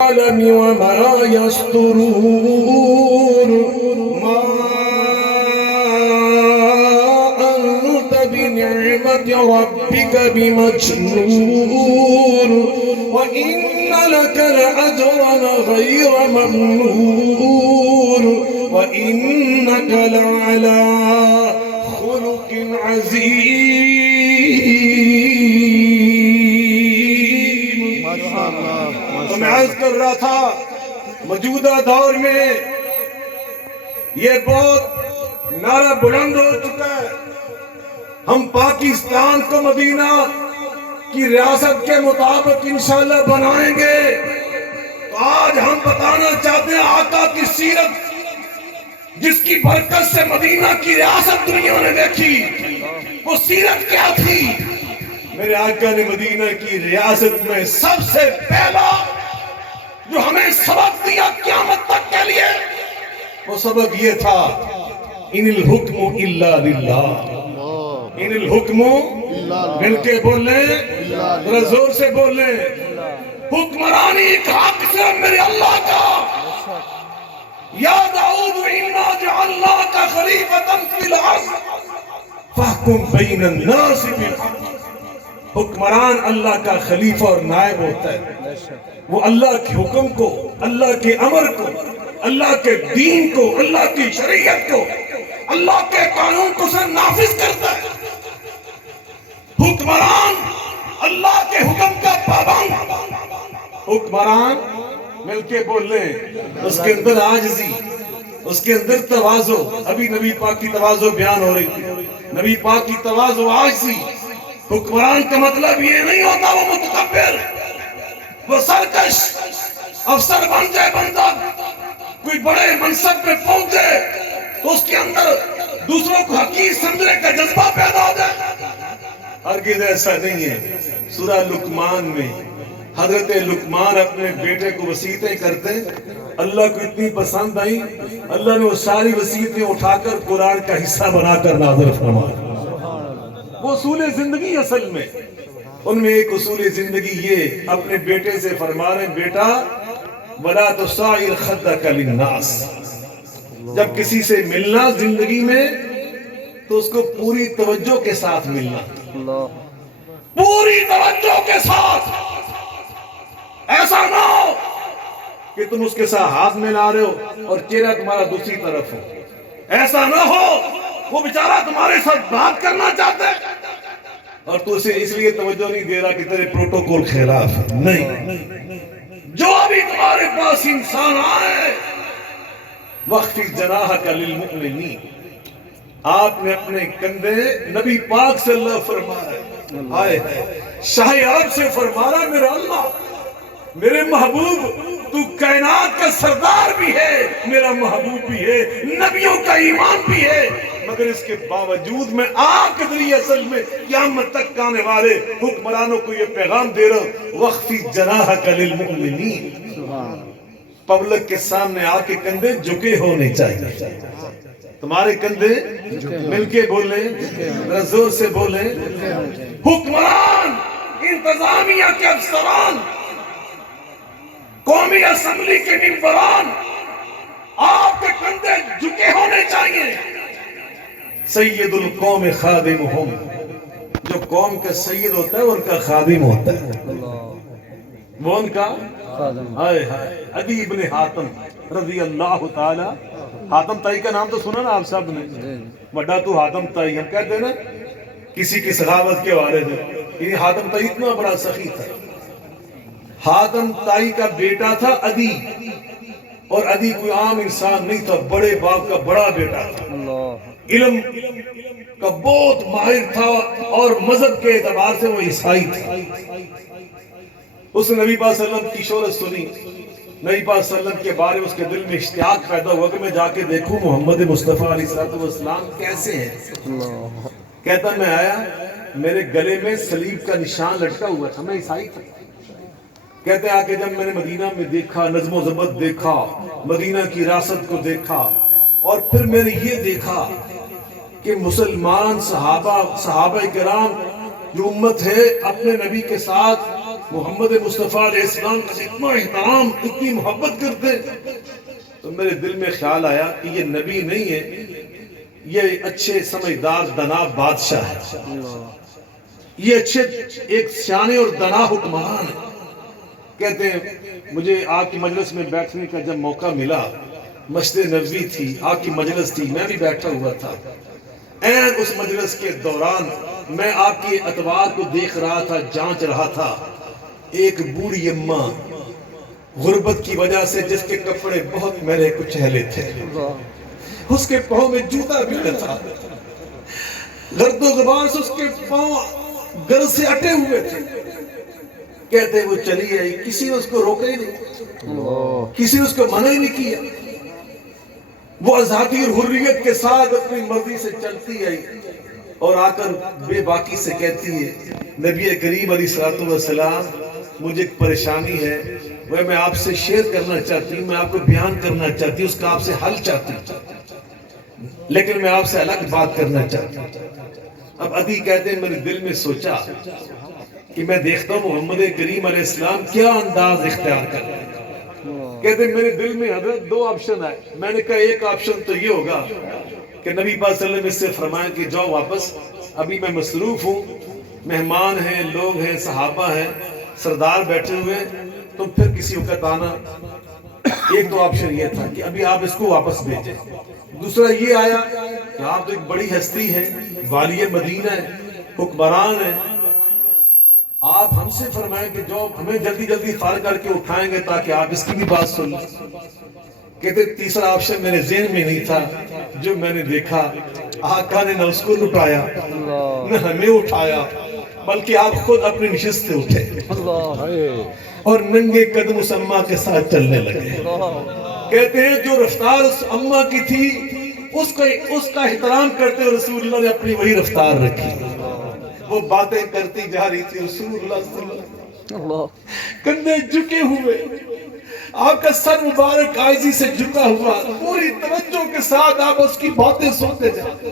العالم وما يسترون ما أنت بنعمة ربك بمجنون وإن لك لأجرا غير ممنون وإنك لعلى خلق عظيم. تو میں عرض کر رہا تھا موجودہ دور میں یہ بہت نعرہ بلند ہو چکا ہے. ہم پاکستان کو مدینہ کی ریاست کے مطابق انشاءاللہ بنائیں گے. تو آج ہم بتانا چاہتے ہیں آقا کی سیرت جس کی برکت سے مدینہ کی ریاست دنیا نے دیکھی وہ سیرت کیا تھی. میرے آقا نے مدینہ کی ریاست میں سب سے پہلا جو ہمیں سبق دیا قیامت تک کے لیے وہ سبق یہ تھا ان الحکم الا للہ. ان الحکم مل کے بولیں ذرا زور سے بولیں حکمرانی ایک حق سے میرے اللہ کا. یا داؤد انا جعلناک خلیفۃ فی الارض فاحکم بین الناس بالحق. حکمران اللہ کا خلیفہ اور نائب ہوتا ہے. وہ اللہ کے حکم کو، اللہ کے امر کو، اللہ کے دین کو، اللہ کی شریعت کو، اللہ کے قانون کو سے نافذ کرتا ہے. حکمران اللہ کے حکم کا پابند. حکمران مل کے بول لیں اس کے اندر عاجزی، اس کے اندر تواضع. ابھی نبی پاک کی تواضع بیان ہو رہی تھی. نبی پاک کی تواضع عاجزی. حکمران کا مطلب یہ نہیں ہوتا وہ متکبر، وہ سرکش. افسر بن جائے بندہ، کوئی بڑے منصب پہ پہنچے تو اس کے اندر دوسروں کو حقیر سمجھنے کا جذبہ پیدا ہو جائے. ہرگز ایسا نہیں ہے. سورہ لقمان میں حضرت لقمان اپنے بیٹے کو وصیتیں کرتے، اللہ کو اتنی پسند آئی اللہ نے وہ ساری وصیتیں اٹھا کر قرآن کا حصہ بنا کر نازل فرمایا. وہ اصول زندگی اصل میں ان میں ایک اصول زندگی یہ اپنے بیٹے سے فرما رہے بیٹا وَلَا تُصَعِرْ خَدَّكَ لِلنَّاسِ. جب کسی سے ملنا زندگی میں تو اس کو پوری توجہ کے ساتھ ملنا، پوری توجہ کے ساتھ. ایسا نہ ہو کہ تم اس کے ساتھ ہاتھ ملا رہے ہو اور چہرہ تمہارا دوسری طرف ہو. ایسا نہ ہو وہ بیچارہ تمہارے ساتھ بات کرنا چاہتا ہے اور تو اسے اس لیے توجہ نہیں دے رہا کہ تیرے پروٹوکول خلاف ہے. نہیں، جو بھی تمہارے پاس انسان آئے وَخْفِضْ جَنَاحَكَ لِلْمُؤْمِنِينَ. آپ نے اپنے کندھے نبی پاک سے اللہ فرما رہا ہے آئے شاہ عرب سے فرما رہا میرا اللہ میرے محبوب تو کائنات کا سردار بھی ہے، میرا محبوب بھی ہے، نبیوں کا ایمان بھی ہے، مگر اس کے باوجود میں آقدری اصل میں قیامت تک آنے والے حکمرانوں کو یہ پیغام دے رہا ہوں وَخْفِضْ جَنَاحَكَ لِلْمُؤْمِنِينَ. پبلک کے سامنے آ کے کندھے جھکے ہونے چاہیے. تمہارے کندھے مل کے بولیں زور سے بولیں. حکمران، انتظامیہ کے افسران، قومی اسمبلی کے ممبران، آپ کے کندھے جھکے ہونے چاہیے. سید القوم خادمہم. جو قوم کا سید ہوتا ہے وہ ان کا خادم ہوتا ہے، وہ ان کا عدی ابن حاتم رضی اللہ تعالی. حاتم تائی کا نام تو سنا نا آپ سب نے، بڑا تو حاتم تائی. ہم کہتے ہیں نا کسی کی سخاوت کے بارے میں یہ حاتم تائی اتنا بڑا سخی تھا. حاتم تائی کا بیٹا تھا عدی، اور عدی کوئی عام انسان نہیں تھا، بڑے باپ کا بڑا بیٹا تھا، علم کا بہت ماہر تھا اور مذہب کے اعتبار سے وہ عیسائی تھا. اس نے نبی پاک صلی اللہ علیہ وسلم کی شہرت سنی. نبی پاک صلی اللہ علیہ وسلم کے بارے اس کے دل میں اشتیاق پیدا ہوا کہ میں جا کے دیکھوں محمد مصطفیٰ علیہ السلام کیسے ہیں. کہتا میں آیا میرے گلے میں صلیب کا نشان لٹکا ہوا تھا، میں عیسائی تھا. کہتے ہیں آکے جب میں نے مدینہ میں دیکھا، نظم و ضبط دیکھا، مدینہ کی ریاست کو دیکھا، اور پھر میں نے یہ دیکھا کہ مسلمان صحابہ کرام جو امت ہے اپنے نبی کے ساتھ محمد مصطفیٰ علیہ السلام کا اتنا احترام، اتنی محبت کرتے، تو میرے دل میں خیال آیا کہ یہ نبی نہیں ہے، یہ اچھے سمجھدار دنا بادشاہ ہے، یہ اچھے ایک سیانے اور دنا حکمران ہے۔ کہتے ہیں مجھے آپ کی مجلس میں بیٹھنے کا جب موقع ملا، مسجد نبوی تھی، آپ کی مجلس تھی، میں بھی بیٹھا ہوا تھا، این اس مجلس کے دوران میں آپ کے اطوار کو دیکھ رہا تھا، جانچ رہا تھا۔ ایک بوڑھی اماں غربت کی وجہ سے جس کے کپڑے بہت میلے کچیلے تھے، اس کے پاؤں میں جوتا بھی نہ تھا، گرد و غبار سے اس کے پاؤں گرد سے اٹے ہوئے تھے۔ کہتے وہ چلی آئی، کسی نے اس کو روکا ہی نہیں، کسی نے اس کو منع ہی نہیں کیا، وہ آزادی اور حریت کے ساتھ اپنی مرضی سے چلتی آئی اور آ کر بے باکی سے کہتی ہے نبی کریم علیہ السلام مجھے ایک پریشانی ہے، وہ میں آپ سے شیئر کرنا چاہتی ہوں، میں آپ کو بیان کرنا چاہتی ہوں، اس کا آپ سے حل چاہتی ہوں، لیکن میں آپ سے الگ بات کرنا چاہتی ہوں۔ اب عدی کہتے ہیں میرے دل میں سوچا کہ میں دیکھتا ہوں محمد کریم علیہ السلام کیا انداز اختیار کر رہے ہیں۔ کہتے ہیں میرے دل میں حضرت دو آپشن آئے، میں نے کہا ایک آپشن تو یہ ہوگا کہ نبی پاک صلی اللہ علیہ وسلم اس سے فرمائیں کہ جاؤ واپس، ابھی میں مصروف ہوں، مہمان ہیں، لوگ ہیں، صحابہ ہیں، سردار بیٹھے ہوئے ہیں، تم پھر کسی وقت آنا۔ ایک تو آپشن یہ تھا کہ ابھی آپ اس کو واپس بھیجیں۔ دوسرا یہ آیا کہ آپ تو ایک بڑی ہستی ہیں، والی مدینہ ہیں، حکمران ہیں، آپ ہم سے فرمائیں کہ جو ہمیں جلدی جلدی فارغ کر کے اٹھائیں گے تاکہ آپ اس کی بھی بات سن لیں۔ کہتے تیسرا آپشن میرے ذہن میں نہیں تھا، جو میں نے دیکھا آقا نے نہ اس کو لٹایا نہ ہمیں اٹھایا، بلکہ آپ خود اپنی نشست سے اٹھے اور ننگے قدم اس اماں کے ساتھ چلنے لگے۔ کہتے ہیں جو رفتار اس اماں کی تھی اس کا احترام کرتے ہوئے رسول اللہ نے اپنی وہی رفتار رکھی، وہ باتیں کرتی جا رہی تھی، رسول اللہ صلی اللہ علیہ وسلم کندھے جھکے ہوئے، آپ کا سر مبارک عاجزی سے جھکا ہوا، پوری توجہ کے ساتھ آپ اس کی باتیں سنتے جاتے،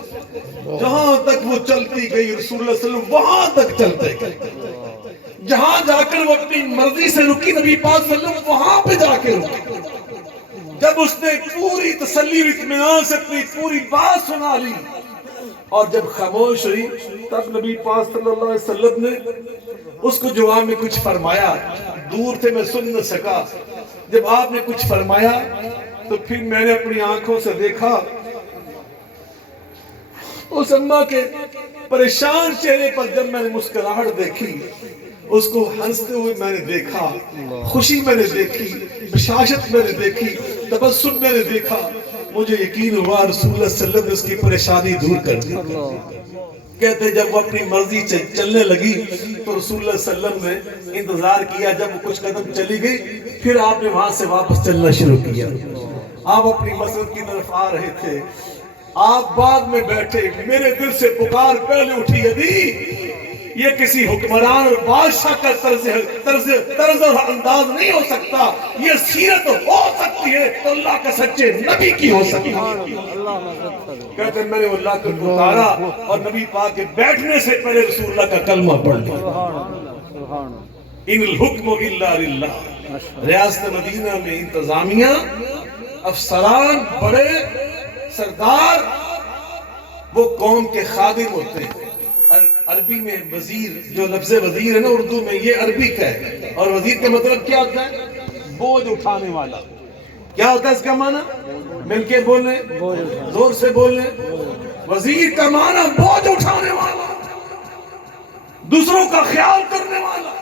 جہاں تک وہ چلتی گئی رسول اللہ صلی اللہ علیہ وسلم وہاں تک چلتے گئے، جہاں جا کر وہ اپنی مرضی سے رکی نبی پاک صلی اللہ علیہ وسلم وہاں پہ جا کے رکی۔ جب اس نے پوری تسلی و اطمینان سے اپنی پوری بات سنا لی اور جب خاموش ہوئی، تب نبی پاک صلی اللہ علیہ وسلم نے اس کو جواب میں کچھ فرمایا، دور سے میں سن نہ سکا۔ جب آپ نے کچھ فرمایا تو پھر میں نے اپنی آنکھوں سے دیکھا اس اماں کے پریشان چہرے پر، جب میں نے مسکراہٹ دیکھی، اس کو ہنستے ہوئے میں نے دیکھا، خوشی میں نے دیکھی، بشاشت میں نے دیکھی، تبسم میں نے دیکھا، مجھے یقین ہوا رسول اللہ صلی اللہ علیہ وسلم نے اس کی پریشانی دور کر دی۔ کہتے ہیں جب وہ اپنی مرضی سے چلنے لگی تو رسول اللہ صلی اللہ علیہ وسلم نے انتظار کیا، جب وہ کچھ قدم چلی گئی پھر آپ نے وہاں سے واپس چلنا شروع کیا۔ آپ اپنی مسجد کی طرف آ رہے تھے، آپ بعد میں بیٹھے، میرے دل سے پکار پہلے اٹھی، ابھی یہ کسی حکمران اور بادشاہ کا طرز اور انداز نہیں ہو سکتا، یہ سیرت ہو سکتی ہے تو اللہ کا سچے نبی کی ہو سکتی ہے۔ کہتے ہیں میں نے اللہ کو پکارا اور نبی پاک کے بیٹھنے سے پہلے رسول اللہ کا کلمہ پڑھ لیا، ان الحکم الا للہ۔ ریاست مدینہ میں انتظامیہ، افسران، بڑے سردار وہ قوم کے خادم ہوتے ہیں۔ عربی میں وزیر، جو لفظ وزیر ہے نا اردو میں، یہ عربی کا ہے، اور وزیر کا مطلب کیا ہوتا ہے؟ بوجھ اٹھانے والا۔ کیا ہوتا ہے اس کا معنی؟ مل کے بولیں، زور سے بولیں۔ وزیر کا معنی بوجھ اٹھانے والا، دوسروں کا خیال کرنے والا۔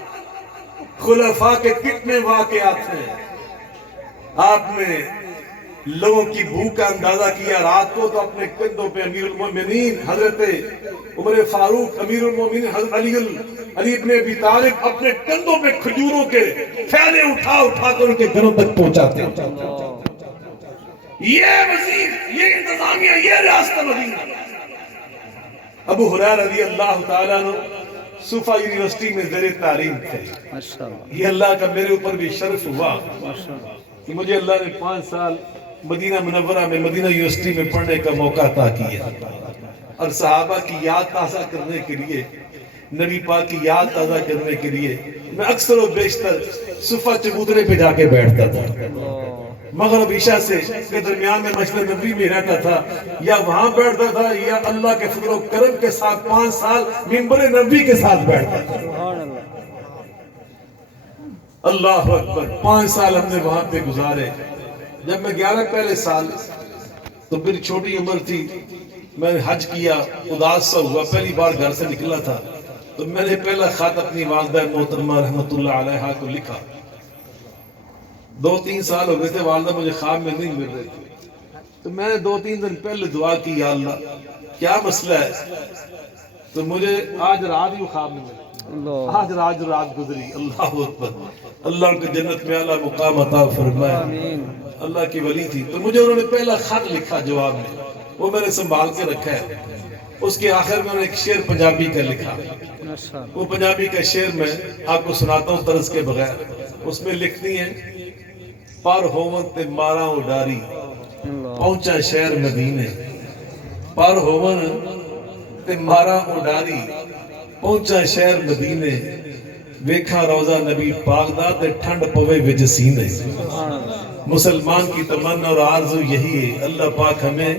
خلفاء کے کتنے واقعات ہیں، آپ نے لوگوں کی بھوک کا اندازہ کیا۔ رات کو تو اپنے کندھوں پہ امیر المومنین حضرت عمر فاروق، امیر المومنین حضرت علی ابن ابی طالب اپنے کندھوں پہ کھجوروں کے تھیلے اٹھا اٹھا کر ان کے گھروں تک پہنچاتے ہیں۔ یہ وزیر، یہ انتظامیہ، یہ ریاست مدینہ۔ ابو ہریرہ رضی اللہ تعالیٰ عنہ صوفہ یونیورسٹی میں زیر تعلیم تھے۔ یہ اللہ کا میرے اوپر بھی شرف ہوا کہ مجھے اللہ نے 5 سال مدینہ منورہ میں مدینہ یونیورسٹی میں پڑھنے کا موقع عطا کیا، اور صحابہ کی یاد تازہ کرنے کے لیے، نبی پاک کی یاد تازہ کرنے کے لیے میں اکثر و بیشتر صفہ چبوترے پہ جا کے بیٹھتا تھا، مغرب عشاء سے کے درمیان میں مسجد نبوی میں رہتا تھا، یا وہاں بیٹھتا تھا یا اللہ کے فضل و کرم کے ساتھ 5 سال منبر نبوی کے ساتھ بیٹھتا تھا۔ اللہ اکبر، 5 سال ہم نے وہاں پہ گزارے۔ جب میں 11 پہلے سال تو پھر چھوٹی عمر تھی، میں نے حج کیا، اداس سا ہوا، پہلی بار گھر سے نکلا تھا، تو میں نے پہلا خط اپنی والدہ محترمہ رحمت اللہ علیہا کو لکھا۔ 2-3 سال ہو گئے تھے، والدہ مجھے خواب میں نہیں مل رہی تھی، تو میں نے 2-3 دن پہلے دعا کی، یا اللہ کیا مسئلہ ہے؟ تو مجھے آج رات ہی خواب میں ملا، آج رات گزری۔ اللہ اکبر، اللہ ان کو جنت میں اعلیٰ مقام عطا فرمائے، اللہ کی ولی تھی۔ تو مجھے انہوں نے پہلا خط لکھا جواب میں، وہ میں نے سنبھال کے رکھا ہے۔ اس کے آخر میں ایک شعر پنجابی کا لکھا، وہ پنجابی کا شعر میں آپ کو سناتا ہوں طرز کے بغیر۔ اس میں لکھتی ہیں، پر ہوون تے ماراں اڈاری پہنچا شہر مدینے، پر ہوون تے ماراں اڈاری پہنچا شہر مدینے، ویکھا روضہ نبی پاک دا تے ٹھنڈ پوے وچ سینے۔ مسلمان کی تمنا اور آرزو یہی ہے، اللہ پاک ہمیں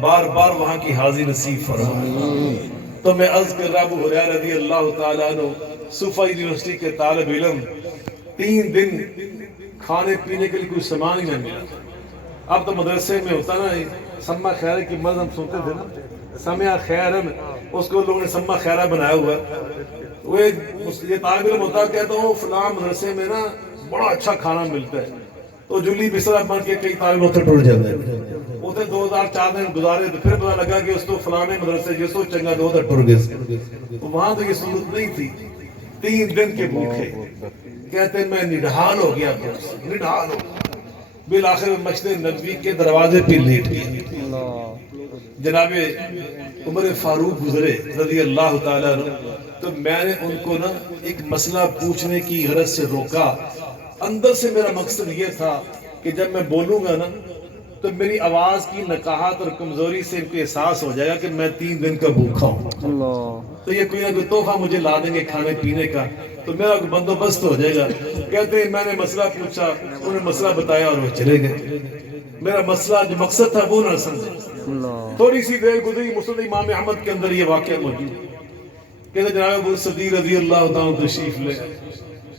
بار بار وہاں کی حاضری نصیب فرمائے۔ تو میں عرض کر رہا ابو ہریرہ رضی اللہ تعالیٰ عنہ صوفہ یونیورسٹی کے طالب علم، 3 دن کھانے پینے کے لیے کوئی سامان ہی نہ ملا۔ اب تو مدرسے میں ہوتا نا سما خیرہ کی مرض ہم سنتے تھے نا، سمع خیرن، اس کو لوگوں نے سما خیرہ بنایا ہوا ہے۔ وہ یہ طالب علم ہوتا کہتا ہوں فلاں مدرسے میں نا بڑا اچھا کھانا ملتا ہے، تو جلی بسرا بن کے کئی طالب اتنے ٹوٹ جاتے ہیں۔ اتنے 2004 دن گزارے تو پھر پتا لگا کہ اس تو فلانے مدرسے جس تو چنگا تو ادھر ٹر گئے، تو وہاں تو یہ صورت نہیں تھی۔ 3 دن کے بھوکے، کہتے ہیں میں نڈھال ہو گیا، نڈھال ہو گیا۔ بالآخر مسجد نبوی کے دروازے پہ لیٹ گیا۔ جناب عمر فاروق گزرے رضی اللہ تعالیٰ عنہ، تو میں نے ان کو نا ایک مسئلہ پوچھنے کی غرض سے روکا۔ اندر سے میرا مقصد یہ تھا کہ جب میں بولوں گا نا تو میری آواز کی نقاہت اور کمزوری سے ان کو احساس ہو جائے گا کہ میں 3 دن کا بھوکا ہوں، تو یہ کوئی نہ کوئی تحفہ مجھے لا دیں گے کھانے پینے کا، تو میرا بندوبست ہو جائے گا۔ کہتے ہیں میں نے مسئلہ پوچھا، انہوں نے مسئلہ بتایا اور وہ چلے گئے۔ میرا مسئلہ جو مقصد تھا وہ نہ سمجھے۔ تھوڑی سی دیر گزری، مسند امام احمد کے اندر یہ واقعہ موجود۔ کہتے جناب ابو صدیق رضی اللہ تعالیٰ تشریف لے،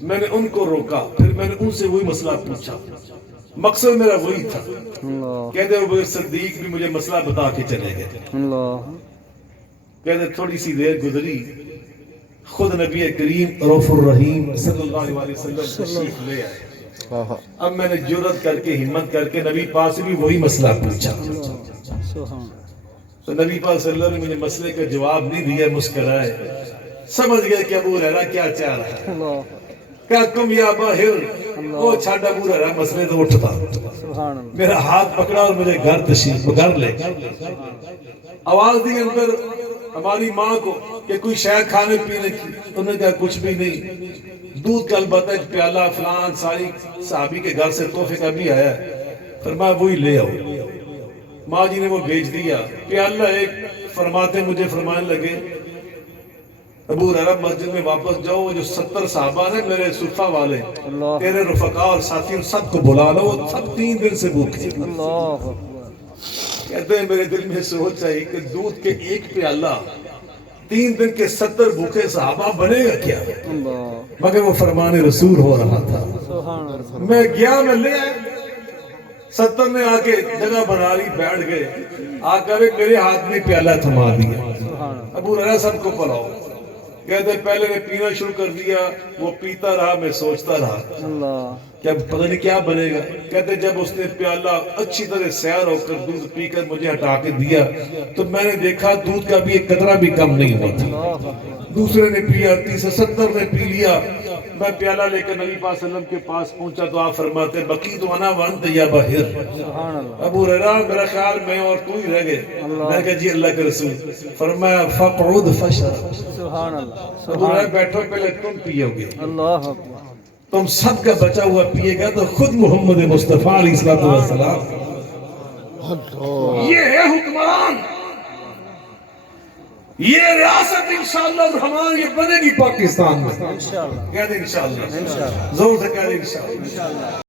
میں نے ان کو روکا، پھر میں نے ان سے وہی مسئلہ پوچھا، مقصد میرا وہی تھا۔ کہتے ابو صدیق بھی مجھے مسئلہ بتا کے چلے گئے۔ کہتے تھوڑی سی دیر گزری، خود نبی کریم رؤوف الرحیم صلی اللہ علیہ وسلم تشریف لے آئے۔ اب میں نے جرأت کر کے ہمت کر کے نبی پاک سے بھی وہی مسئلہ پوچھا، تو نبی پاک صلی اللہ علیہ وسلم نے مجھے مسئلے کا جواب نہیں دیا، مسکرائے، سمجھ گئے کہ ابو ہریرہ کیا چاہ رہا ہے۔ کہا کم یا باہر، وہ چھاڑا ابو ہریرہ مسئلے تو اٹھتا، میرا ہاتھ پکڑا اور مجھے گھر لے آواز دی اندر ہماری ماں کو کہ کوئی شے کھانے پینے کی، انہوں نے کہا کچھ بھی نہیں، دودھ کا البتہ ایک پیالہ فلان ساری صحابی کے گھر سے تحفے کا بھی آیا ہے، فرمایا وہی لے آؤ۔ ماں جی نے وہ بھیج دیا پیالہ ایک، فرماتے مجھے فرمانے لگے ابو ہریرہ مسجد میں واپس جاؤ، وہ جو 70 صحابہ ہیں میرے صفہ والے، تیرے رفقا اور ساتھیوں سب کو بلا لو، وہ سب 3 دن سے بھوکے۔ کہتے ہیں میرے دل میں سوچ آئی کہ دودھ کے ایک پیالہ 3 دن کے 70 بھوکے صحابہ بنے گا کیا؟ مگر وہ فرمان رسول ہو رہا تھا۔ میں گیا، میں لے آئے، 70 نے آ کے جگہ بنا لی، بیٹھ گئے، آ کر میرے ہاتھ میں پیالہ تھما دیا، ابو ہریرہ سب کو پلاؤ۔ کہتے پہلے نے پینا شروع کر دیا، وہ پیتا رہا، میں سوچتا رہا کہ اب پتہ نہیں کیا بنے گا۔ کہتے جب اس نے پیالہ اچھی طرح سیر ہو کر دودھ پی کر مجھے ہٹا کے دیا تو میں نے دیکھا دودھ کا بھی ایک قطرہ بھی کم نہیں ہوا تھا۔ دوسرے نے پیا، تیسرے 70 نے پی لیا۔ میں پیالہ لے کر نبی پاک صلی اللہ علیہ وسلم کے پاس پہنچا تو آپ فرماتے بقیت انا وانت یا باہر، ابو ہریرہ میرا خیال میں اور تو ہی رہ گئے۔ میں نے کہا جی اللہ کے رسول، فرمایا فقعد فشرب، ابو ہریرہ بیٹھو پہلے تم پیو گے، تم سب کا بچا ہوا پیے گا تو خود محمد مصطفیٰ علیہ السلام، یہ ہے حکمران۔ یہ ریاست انشاءاللہ الرحمن یہ بنے گی پاکستان میں. انشاءاللہ کہہ دیں انشاءاللہ. انشاءاللہ زور سے کہہ دیں انشاءاللہ.